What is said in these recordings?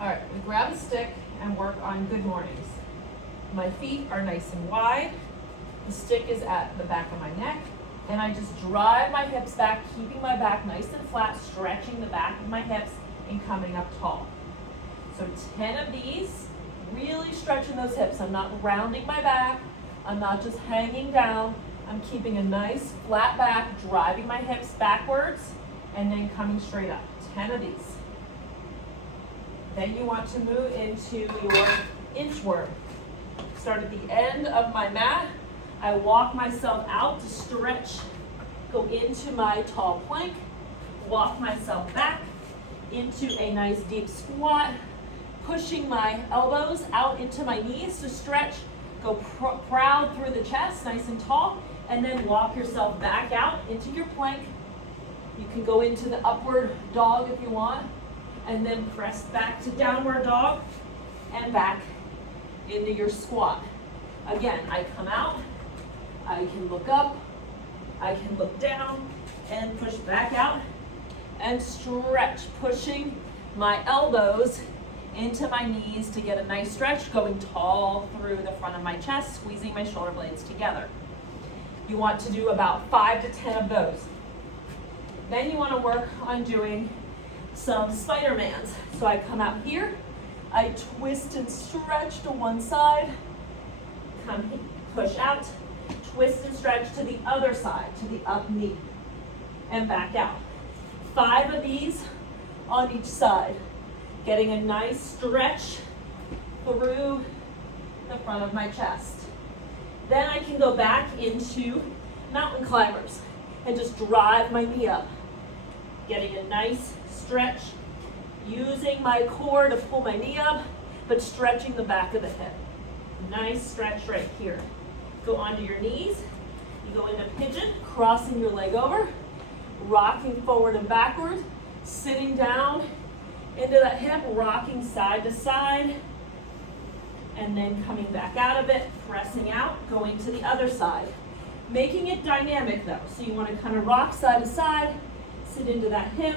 All right, we grab a stick and work on good mornings. My feet are nice and wide. The stick is at the back of my neck, and I just drive my hips back, keeping my back nice and flat, stretching the back of my hips and coming up tall. So 10 of these, really stretching those hips. I'm not rounding my back. I'm not just hanging down. I'm keeping a nice flat back, driving my hips backwards, and then coming straight up. 10 of these. Then you want to move into your inchworm. Start at the end of my mat. I walk myself out to stretch, go into my tall plank, walk myself back into a nice deep squat, pushing my elbows out into my knees to stretch, go proud through the chest, nice and tall, and then walk yourself back out into your plank. You can go into the upward dog if you want, and then press back to downward dog and back into your squat. Again, I come out, I can look up, I can look down, and push back out and stretch, pushing my elbows into my knees to get a nice stretch, going tall through the front of my chest, squeezing my shoulder blades together. You want to do about 5 to 10 of those. Then you want to work on doing some Spidermans. So I come out here, I twist and stretch to one side, come push out, twist and stretch to the other side, to the up knee, and back out. 5 of these on each side, getting a nice stretch through the front of my chest. Then I can go back into mountain climbers and just drive my knee up, getting a nice stretch, using my core to pull my knee up, but stretching the back of the hip. Nice stretch right here. Go onto your knees. You go into pigeon, crossing your leg over, rocking forward and backward, sitting down into that hip, rocking side to side, and then coming back out of it, pressing out, going to the other side. Making it dynamic though, so you want to kind of rock side to side, sit into that hip,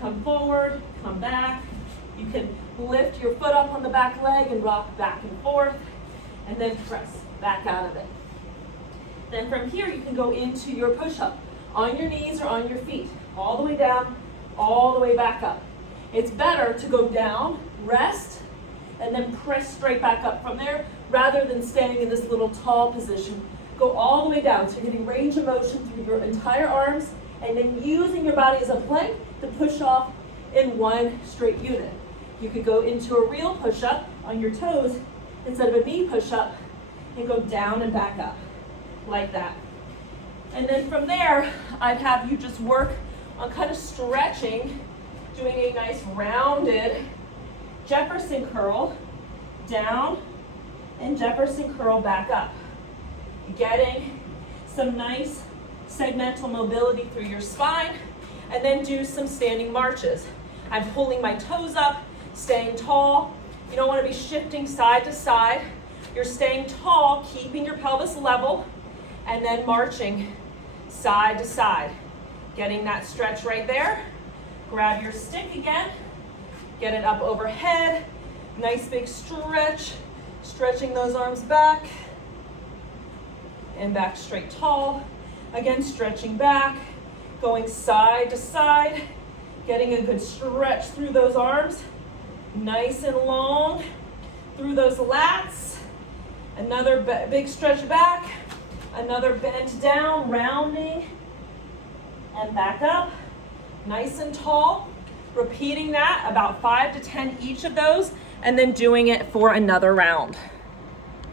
come forward, come back. You can lift your foot up on the back leg and rock back and forth, and then press back out of it. Then from here, you can go into your push-up on your knees or on your feet, all the way down, all the way back up. It's better to go down, rest, and then press straight back up from there, rather than staying in this little tall position. Go all the way down, so you're getting range of motion through your entire arms, and then using your body as a plank to push off in one straight unit. You could go into a real push-up on your toes instead of a knee push-up, and go down and back up, like that. And then from there, I'd have you just work on kind of stretching, doing a nice rounded Jefferson curl, down, and Jefferson curl back up. Getting some nice segmental mobility through your spine, and then do some standing marches. I'm pulling my toes up, staying tall. You don't want to be shifting side to side. You're staying tall, keeping your pelvis level, and then marching side to side. Getting that stretch right there. Grab your stick again, get it up overhead. Nice big stretch, stretching those arms back, and back straight tall. Again, stretching back, going side to side, getting a good stretch through those arms, nice and long through those lats. Another big stretch back, another bend down, rounding, and back up, nice and tall. Repeating that about 5 to 10 each of those, and then doing it for another round.